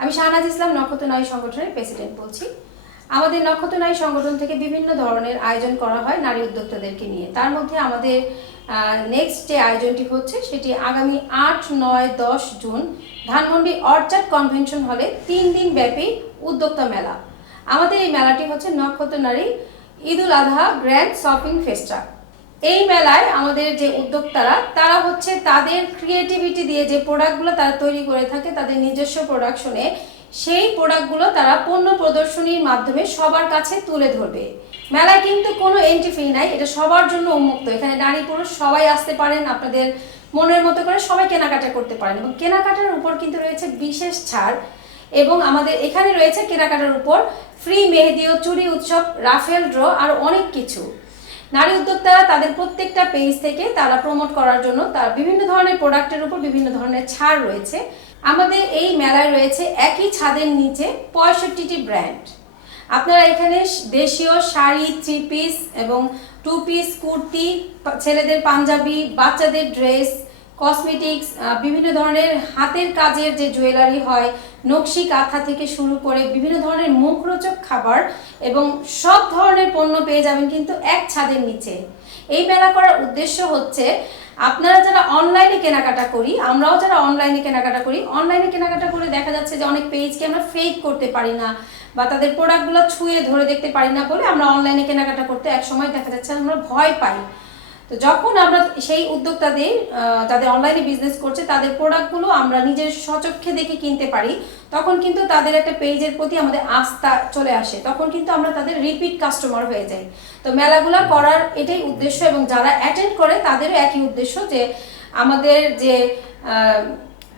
আমি শাহনাজ ইসলাম নক্ষত্র নারী সংগঠনের প্রেসিডেন্ট বলছি। আমাদের নক্ষত্র নারী সংগঠন থেকে বিভিন্ন ধরনের আয়োজন করা হয় নারী উদ্যোক্তাদেরকে নিয়ে। তার মধ্যে আমাদের নেক্সট যে আয়োজনটি হচ্ছে সেটি আগামী 8, 9, 10 জুন ধানমন্ডি অর্চার্ড কনভেনশন হলে 3 দিন ব্যাপী উদ্যোক্তা মেলা। আমাদের এই মেলাটি হচ্ছে নক্ষত্র নারী ঈদুল আজহা গ্র্যান্ড শপিং ফেস্টা। এই মেলায় আমাদের যে উদ্যোক্তারা তারা হচ্ছে তাদের ক্রিয়েটিভিটি দিয়ে যে প্রোডাক্টগুলো তারা তৈরি করে থাকে তাদের নিজস্ব প্রোডাকশনে, সেই প্রোডাক্টগুলো তারা পণ্য প্রদর্শনীর মাধ্যমে সবার কাছে তুলে ধরবে। মেলায় কিন্তু কোনো এন্ট্রি ফি নাই, এটা সবার জন্য উন্মুক্ত। এখানে নারী পুরুষ সবাই আসতে পারেন, আপনাদের মনের মতো করে সবাই কেনাকাটা করতে পারেন এবং কেনাকাটার উপর কিন্তু রয়েছে বিশেষ ছাড়। এবং আমাদের এখানে রয়েছে কেনাকাটার উপর ফ্রি মেহেদি ও চুড়ি উৎসব, রাফেল ড্র আর অনেক কিছু। নারী উদ্যোক্তারা তাদের প্রত্যেকটা পেজ থেকে তারা প্রমোট করার জন্য তার বিভিন্ন ধরনের প্রোডাক্টের উপর বিভিন্ন ধরনের ছাড় রয়েছে। আমাদের এই মেলায় রয়েছে একই ছাদের নিচে 65টি ব্র্যান্ড। আপনারা এখানে দেশীয় শাড়ি, 3 পিস এবং 2 পিস কুর্তি, ছেলেদের পাঞ্জাবি, বাচ্চাদের ড্রেস, কসমেটিক্স, বিভিন্ন ধরনের হাতের কাজের যে জুয়েলারি হয়, নকশি কাঁথা থেকে শুরু করে বিভিন্ন ধরনের মুখরোচক খাবার এবং সব ধরনের পণ্য পেয়ে যাবেন কিন্তু এক ছাদের নিচে। এই মেলা করার উদ্দেশ্য হচ্ছে আপনারা যারা অনলাইনে কেনাকাটা করি, আমরাও যারা অনলাইনে কেনাকাটা করি, অনলাইনে কেনাকাটা করে দেখা যাচ্ছে যে অনেক পেজকে আমরা ফেক করতে পারি না বা তাদের প্রোডাক্টগুলো ছুঁয়ে ধরে দেখতে পারি না বলে আমরা অনলাইনে কেনাকাটা করতে এক সময় দেখা যাচ্ছে আমরা ভয় পাই। তো যখন আমরা সেই উদ্যোক্তাদের যাদের অনলাইনে বিজনেস করছে তাদের প্রোডাক্টগুলো আমরা নিজের স্বচক্ষে দেখে কিনতে পারি, তখন কিন্তু তাদের একটা পেজের প্রতি আমাদের আস্থা চলে আসে, তখন কিন্তু আমরা তাদের রিপিট কাস্টমার হয়ে যাই। তো মেলাগুলো করার এটাই উদ্দেশ্য এবং যারা অ্যাটেন্ড করে তাদেরও একই উদ্দেশ্য যে আমাদের যে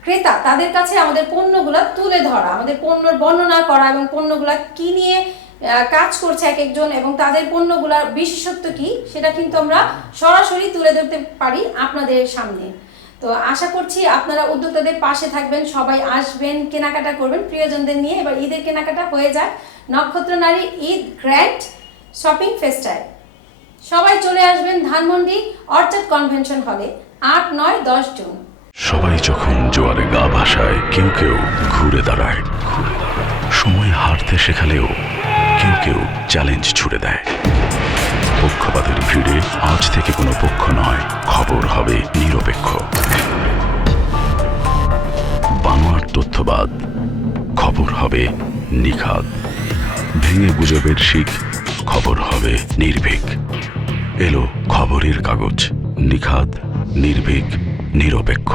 ক্রেতা তাদের কাছে আমাদের পণ্যগুলো তুলে ধরা, আমাদের পণ্যর বর্ণনা করা এবং পণ্যগুলো কি নিয়ে কাজ করছে এক একজন এবং তাদের পণ্যগুলোর বিশেষত্ব কি সেটা কিন্তু আমরা সরাসরি তুলে ধরতে পারি আপনাদের সামনে। তো আশা করছি আপনারা উদ্যোক্তাদের পাশে থাকবেন, সবাই আসবেন, কেনাকাটা করবেন প্রিয়জনদের নিয়ে। এবার ঈদের কেনাকাটা হয়ে যাক নক্ষত্র নারী ঈদ গ্র্যান্ড শপিং ফেস্টায়। সবাই চলে আসবেন ধানমন্ডি অর্চার্ড কনভেনশন হলে 8, 9, 10 জুন। সবাই যখন জোয়ারে গা ভাসায়, কেউ কেউ ঘুরে দাঁড়ায়। সময় হারতে শেখালেও কেউ কেউ চ্যালেঞ্জ ছুড়ে দেয়। পক্ষপাতের ভিড়ে আজ থেকে কোনো পক্ষ নয়, খবর হবে নিরপেক্ষ। বানোয়ার তথ্যবাদ, খবর হবে নিখাদ। ভেঙে গুজবের শিখ, খবর হবে নির্ভীক। এলো খবরের কাগজ, নিখাদ, নির্ভীক, নিরপেক্ষ।